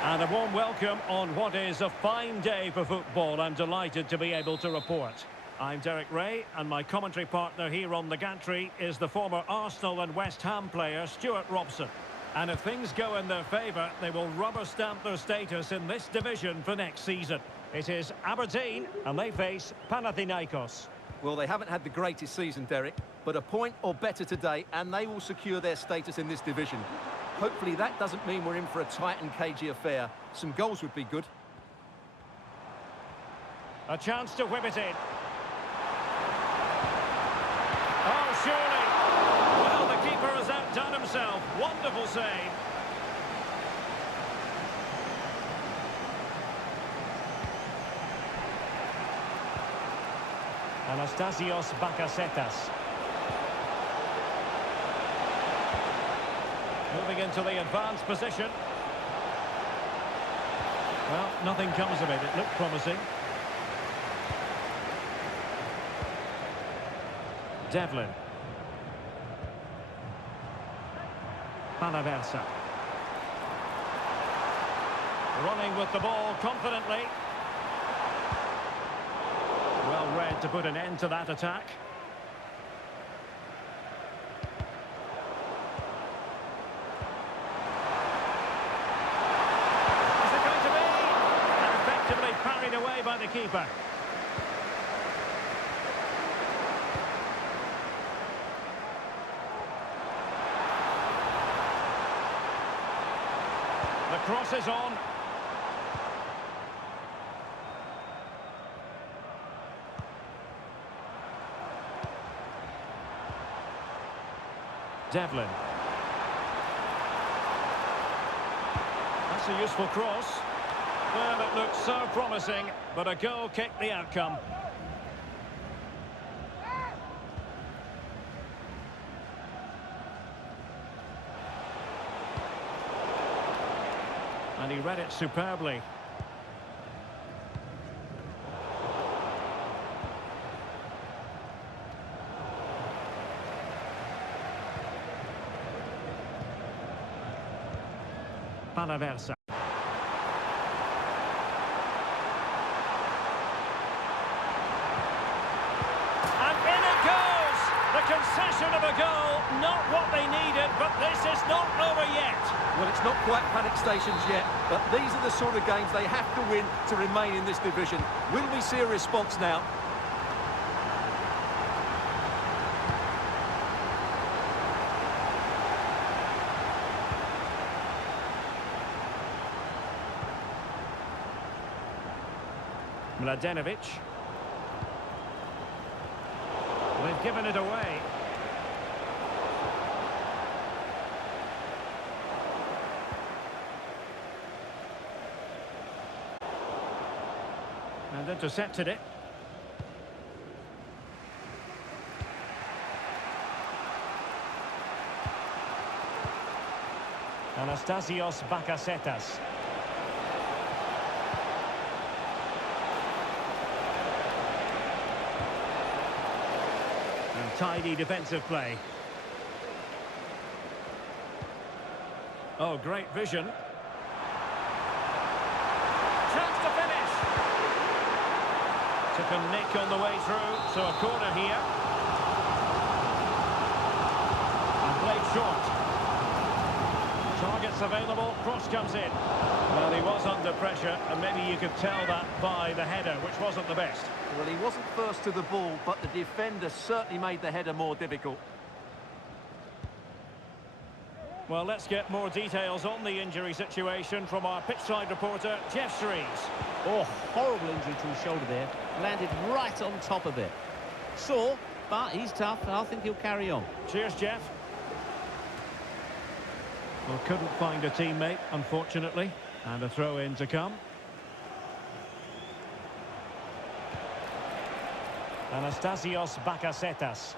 And a warm welcome on what is a fine day for football. I'm delighted to be able to report. I'm Derek Ray, and my commentary partner here on the gantry is the former Arsenal and West Ham player Stuart Robson. And if things go in their favour, they will rubber stamp their status in this division for next season. It is Aberdeen, and they face Panathinaikos. Well, they haven't had the greatest season, Derek, but a point or better today, and they will secure their status in this division. Hopefully that doesn't mean we're in for a tight and cagey affair. Some goals would be good. A chance to whip it in. Oh, surely. Well, the keeper has outdone himself. Wonderful save. Anastasios Bakasetas. Moving into the advanced position. Well, nothing comes of it. It looked promising. Devlin. Palaversa. Running with the ball confidently. Well read to put an end to that attack. Is it going to be? And effectively parried away by the keeper. The cross is on. Devlin. That's a useful cross. Well, it looked so promising, but a goal kicked the outcome. And he read it superbly. Palaversa. And in it goes! The concession of a goal, not what they needed, but this is not over yet. Well, it's not quite panic stations yet, but these are the sort of games they have to win to remain in this division. Will we see a response now? Mladenovic. They've given it away. And intercepted it. Anastasios Bakasetas. Tidy defensive play. Oh, great vision. Chance to finish. Took a nick on the way through, so a corner here. And played short. Targets available, cross comes in. Well, he was under pressure, and maybe you could tell that by the header, which wasn't the best. Well, he wasn't first to the ball, but the defender certainly made the header more difficult. Well, let's get more details on the injury situation from our pitchside reporter, Jeff Shreves. Oh, horrible injury to his shoulder there. Landed right on top of it. Sore, but he's tough, and I think he'll carry on. Cheers, Jeff. Well, couldn't find a teammate, unfortunately. And a throw-in to come. Anastasios Bakasetas.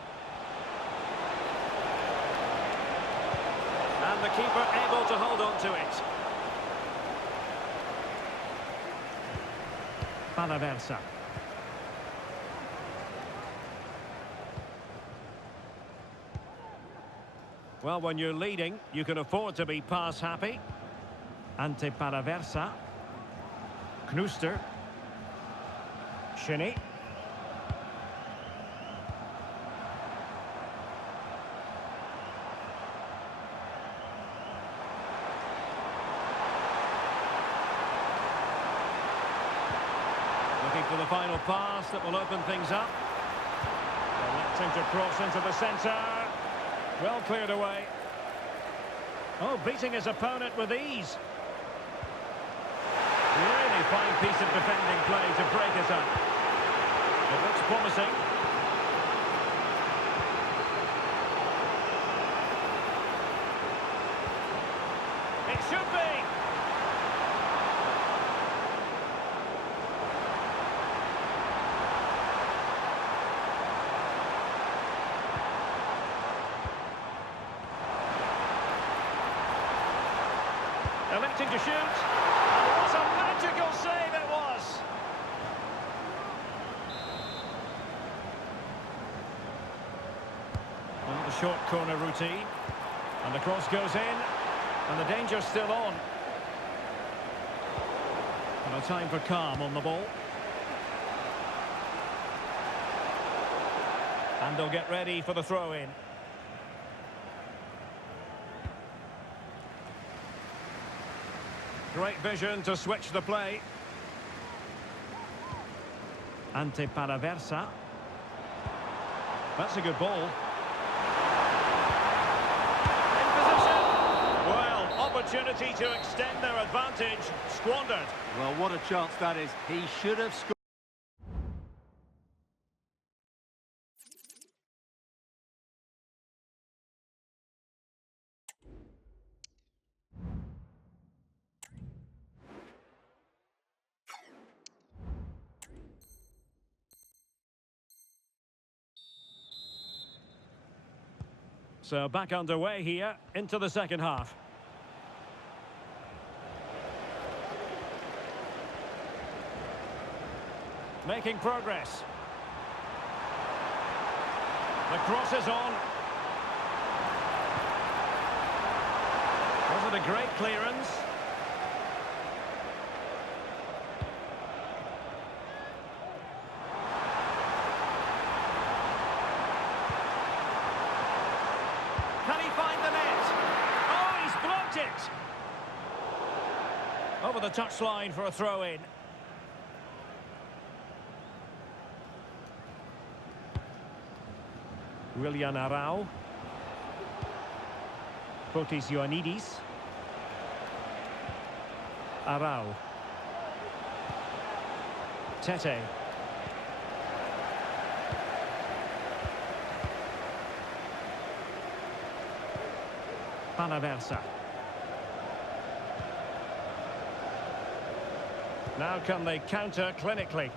And the keeper able to hold on to it. Palaversa. Well, when you're leading, you can afford to be pass happy. Ante Paraversa. Knooster. Shinnie. Looking for the final pass that will open things up. Electing to cross into the centre. Well cleared away. Oh, beating his opponent with ease. Really fine piece of defending play to break it up. It looks promising. It should be. Electing to shoot. And what a magical save it was! Well, the short corner routine. And the cross goes in. And the danger's still on. And a time for calm on the ball. And they'll get ready for the throw-in. Great vision to switch the play. Ante Paraversa. That's a good ball. In position. Well, opportunity to extend their advantage. Squandered. Well, what a chance that is. He should have scored. So back underway here into the second half. Making progress. The cross is on. Was it a great clearance? Can he find the net? Oh, he's blocked it! Over the touchline for a throw-in. Willian Arau. Fotis Ioannidis. Arau. Tete. Paraversa. Now can they counter clinically?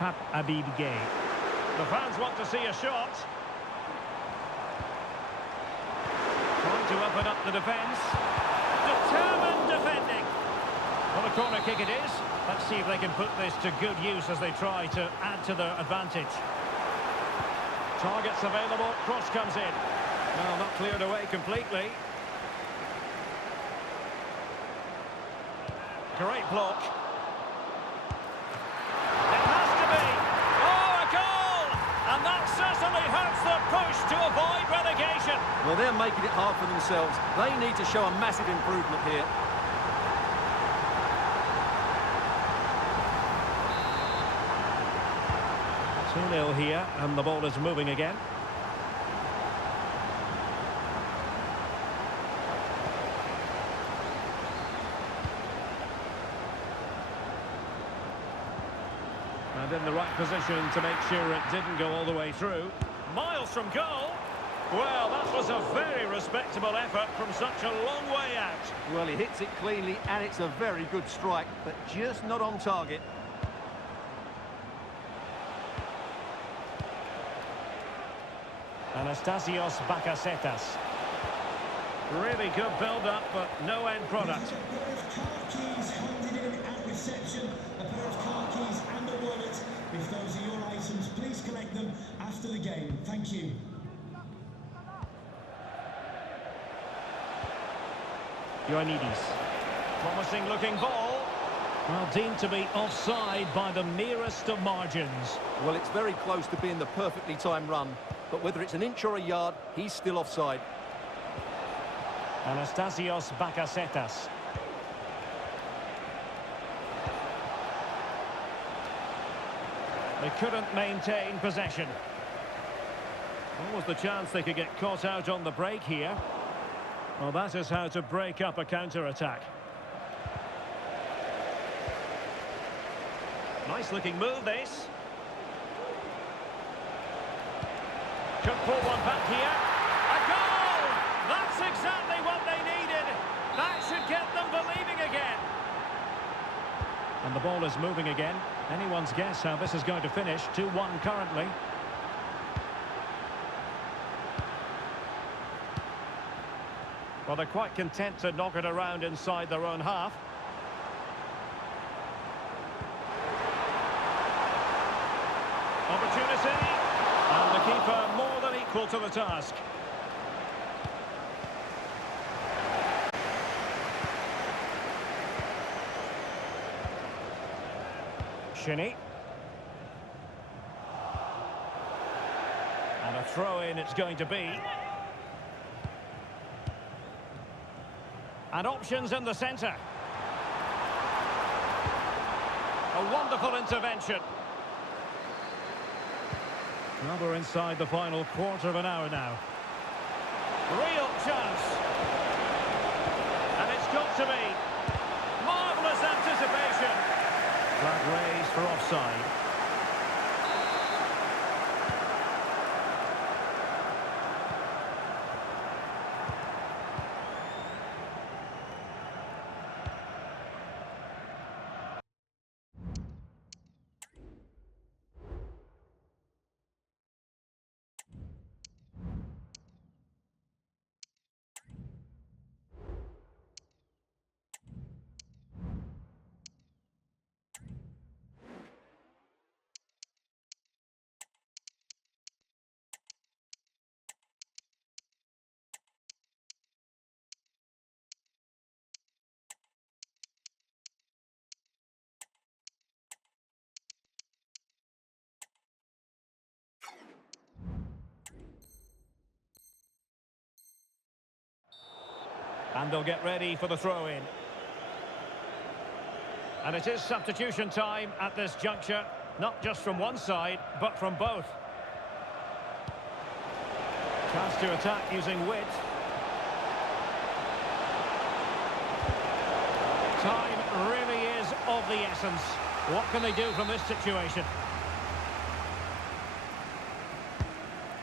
Pape Habib Gueye. The fans want to see a shot. Trying to open up the defence. Determined defending. Well, a corner kick it is. Let's see if they can put this to good use as they try to add to their advantage. Targets available. Cross comes in. Well, not cleared away completely. Great block. And that certainly hurts their push to avoid relegation. Well, they're making it hard for themselves. They need to show a massive improvement here. Two 2-0 here, and the ball is moving again. And in the right position to make sure it didn't go all the way through. Miles from goal. Well, that was a very respectable effort from such a long way out. Well, he hits it cleanly, and it's a very good strike, but just not on target. Anastasios Bakasetas. Really good build-up, but no end product. A pair of car keys handed in at reception. A pair of car keys and a wallet. If those are your items, please collect them after the game. Thank you. Ioannidis. Promising looking ball. Well, deemed to be offside by the merest of margins. Well, it's very close to being the perfectly timed run, but whether it's an inch or a yard, he's still offside. Anastasios Bakasetas. They couldn't maintain possession. What was the chance they could get caught out on the break here? Well, that is how to break up a counter-attack. Nice looking move, this. Could pull one back here. A goal! That's exactly what they needed. That should get them believing again. And the ball is moving again. Anyone's guess how this is going to finish. 2-1 currently. Well, they're quite content to knock it around inside their own half. Opportunity. And the keeper more than equal to the task. Shinnie. And a throw-in it's going to be. And options in the centre. A wonderful intervention. Well, we're inside the final quarter of an hour now. Real chance. And it's got to be. Marvellous anticipation. Flag raised for offside. And they'll get ready for the throw-in. And it is substitution time at this juncture, not just from one side, but from both. Chance to attack using wit. Time really is of the essence. What can they do from this situation?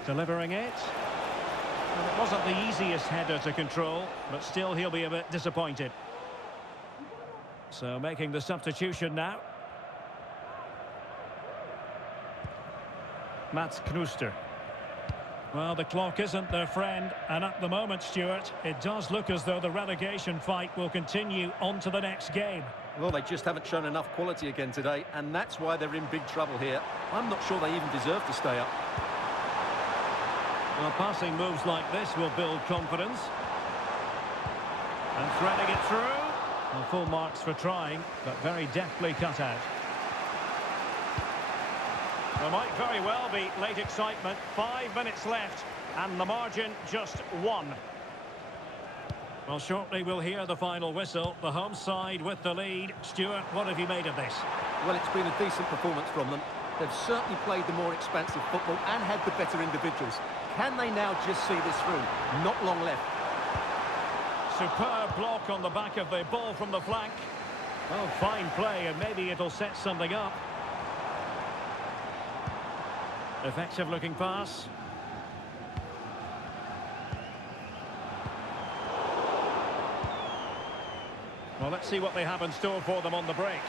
Delivering it. Well, it wasn't the easiest header to control, but still he'll be a bit disappointed. So making the substitution now. Mats Knuster. Well, the clock isn't their friend, and at the moment, Stuart, it does look as though the relegation fight will continue on to the next game. Well, they just haven't shown enough quality again today, and that's why they're in big trouble here. I'm not sure they even deserve to stay up. Well, passing moves like this will build confidence. And threading it through. Well, full marks for trying, but very deftly cut out. There might very well be late excitement. 5 minutes left, and the margin just 1. Well, shortly we'll hear the final whistle. The home side with the lead. Stuart, what have you made of this? Well, it's been a decent performance from them. They've certainly played the more expansive football and had the better individuals. Can they now just see this through? Not long left. Superb block on the back of the ball from the flank. Oh, fine play, and maybe it'll set something up. Effective looking pass. Well, let's see what they have in store for them on the break.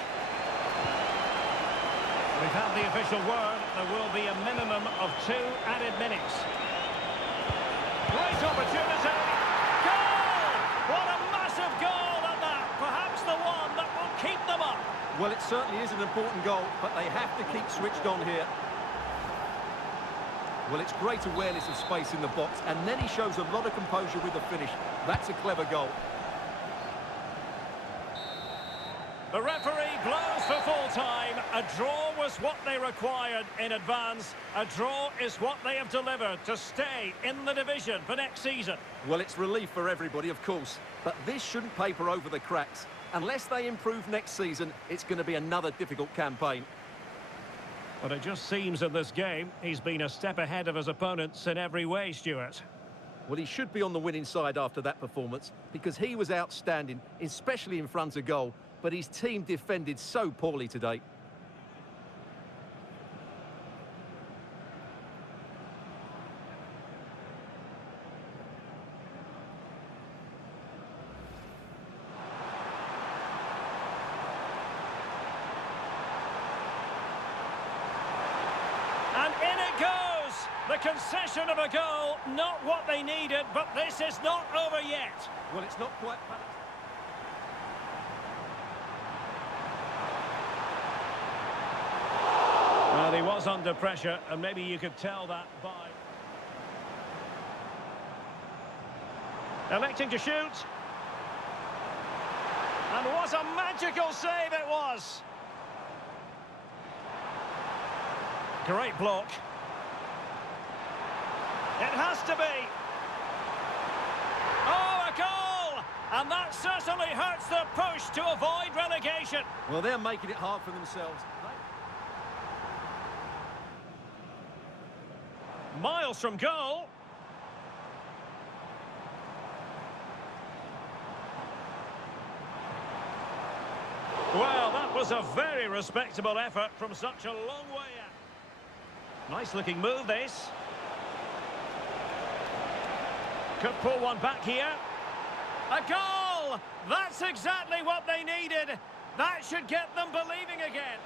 We've had the official word. There will be a minimum of 2 added minutes. Great opportunity. Goal! Well, it certainly is an important goal, but they have to keep switched on here. Well, it's great awareness of space in the box, and then he shows a lot of composure with the finish. That's a clever goal. The referee blows for full time. A draw was what they required in advance. A draw is what they have delivered to stay in the division for next season. Well, it's relief for everybody, of course, but this shouldn't paper over the cracks. Unless they improve next season, it's going to be another difficult campaign. But it just seems in this game, he's been a step ahead of his opponents in every way, Stuart. Well, he should be on the winning side after that performance because he was outstanding, especially in front of goal. But his team defended so poorly today. And in it goes! The concession of a goal, not what they needed, but this is not over yet. Well, it's not quite... Well, he was under pressure, and maybe you could tell that by... Electing to shoot. And what a magical save it was! Great block. It has to be. Oh, a goal! And that certainly hurts the push to avoid relegation. Well, they're making it hard for themselves. Miles from goal. Well, that was a very respectable effort from such a long way out. Nice looking move, this. Could pull one back here. A goal! That's exactly what they needed. That should get them believing again.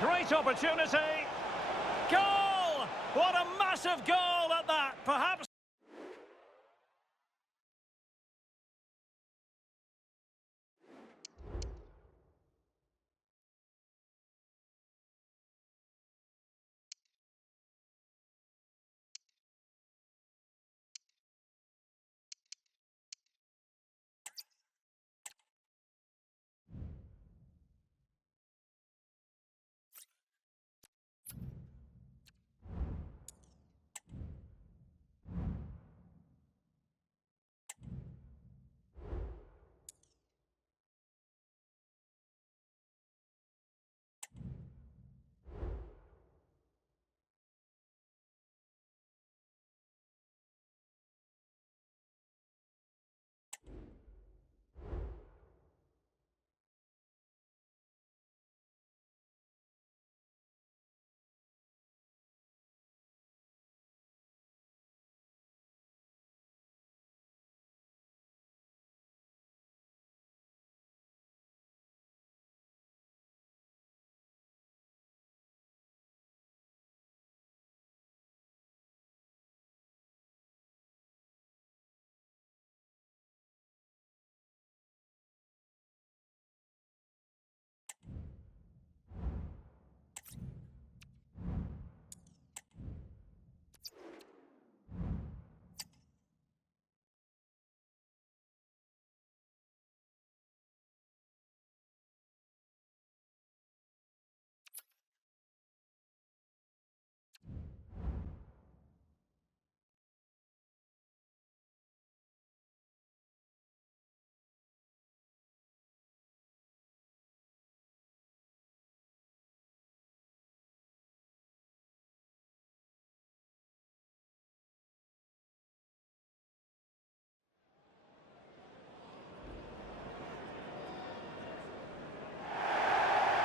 Great opportunity. Goal! What a massive goal at that. Perhaps...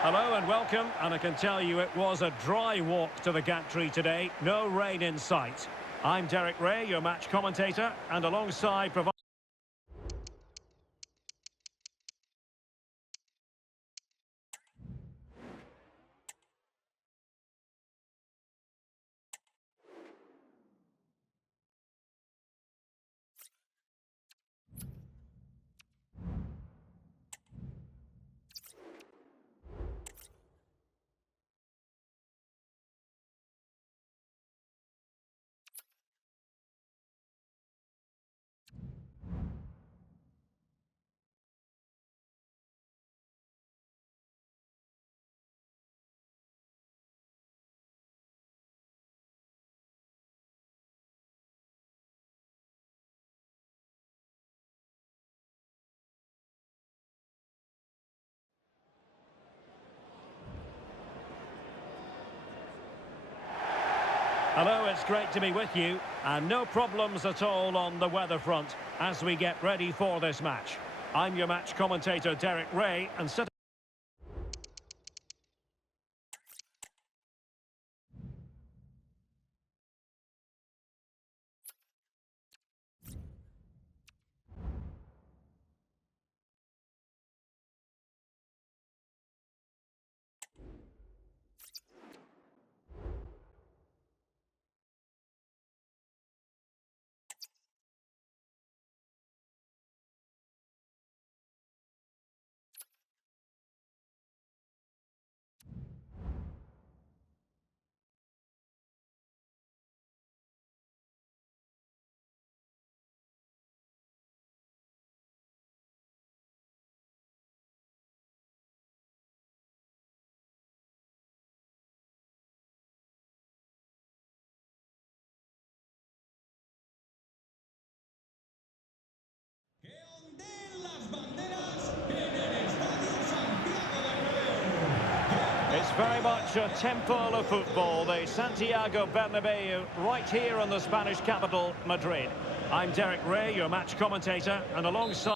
Hello and welcome, and I can tell you it was a dry walk to the gantry today. No rain in sight. I'm Derek Ray, your match commentator, and alongside... Hello, it's great to be with you. And no problems at all on the weather front as we get ready for this match. I'm your match commentator, Derek Ray, and sitting... It's very much a temple of football, the Santiago Bernabeu, right here in the Spanish capital, Madrid. I'm Derek Ray, your match commentator, and alongside...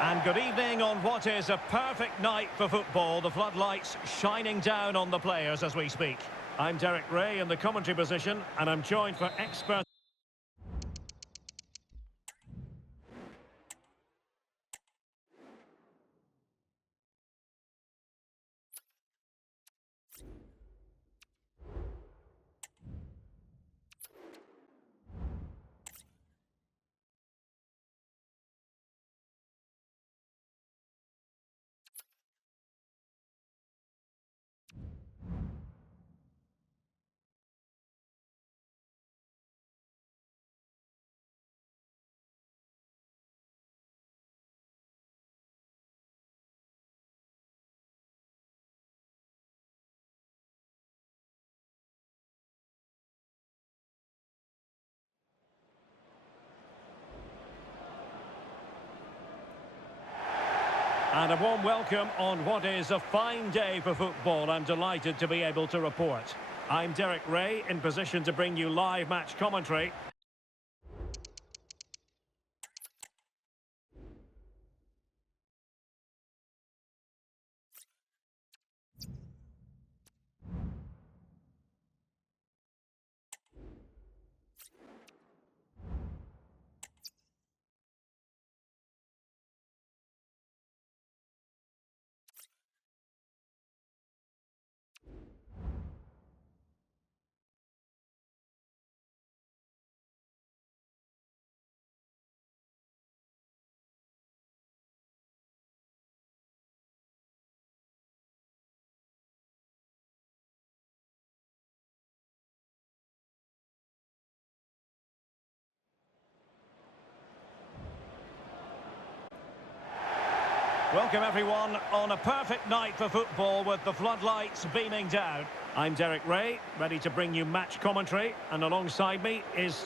And good evening on what is a perfect night for football. The floodlights shining down on the players as we speak. I'm Derek Ray in the commentary position, and I'm joined for expert... And a warm welcome on what is a fine day for football. I'm delighted to be able to report. I'm Derek Ray, in position to bring you live match commentary. Welcome everyone on a perfect night for football with the floodlights beaming down. I'm Derek Ray, ready to bring you match commentary, and alongside me is...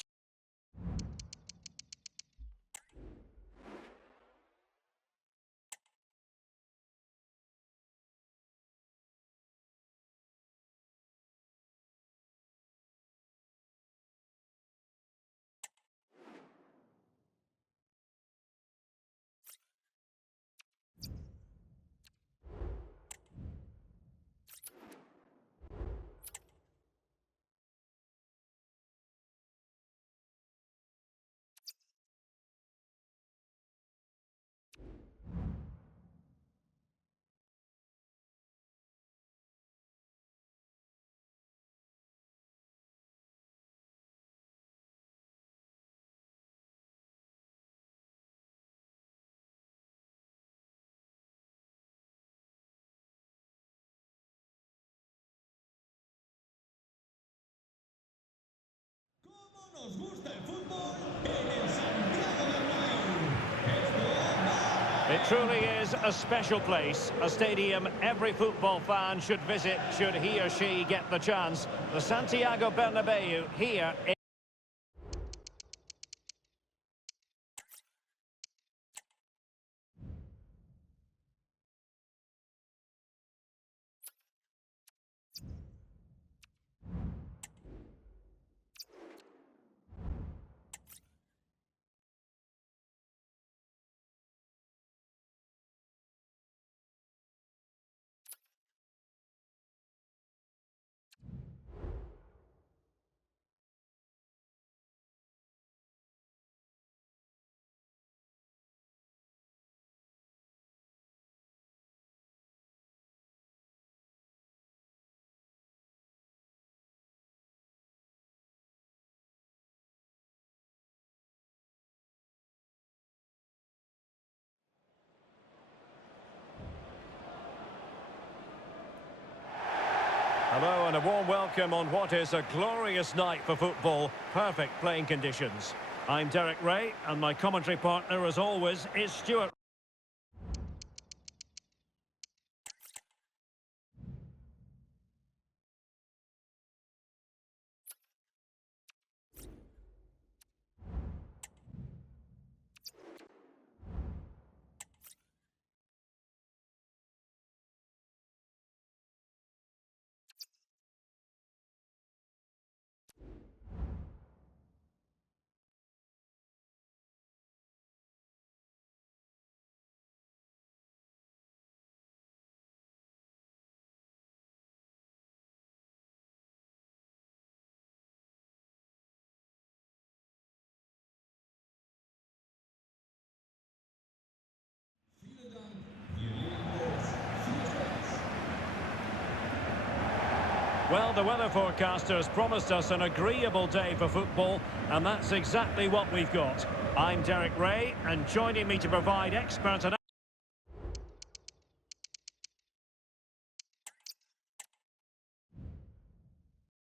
Nos gusta el fútbol en el Santiago Bernabéu. It truly is a special place, a stadium every football fan should visit should he or she get the chance. The Santiago Bernabéu here. Hello and a warm welcome on what is a glorious night for football. Perfect playing conditions. I'm Derek Ray and my commentary partner as always is Stuart. Well, the weather forecasters promised us an agreeable day for football, and that's exactly what we've got. I'm Derek Ray, and joining me to provide expert analysis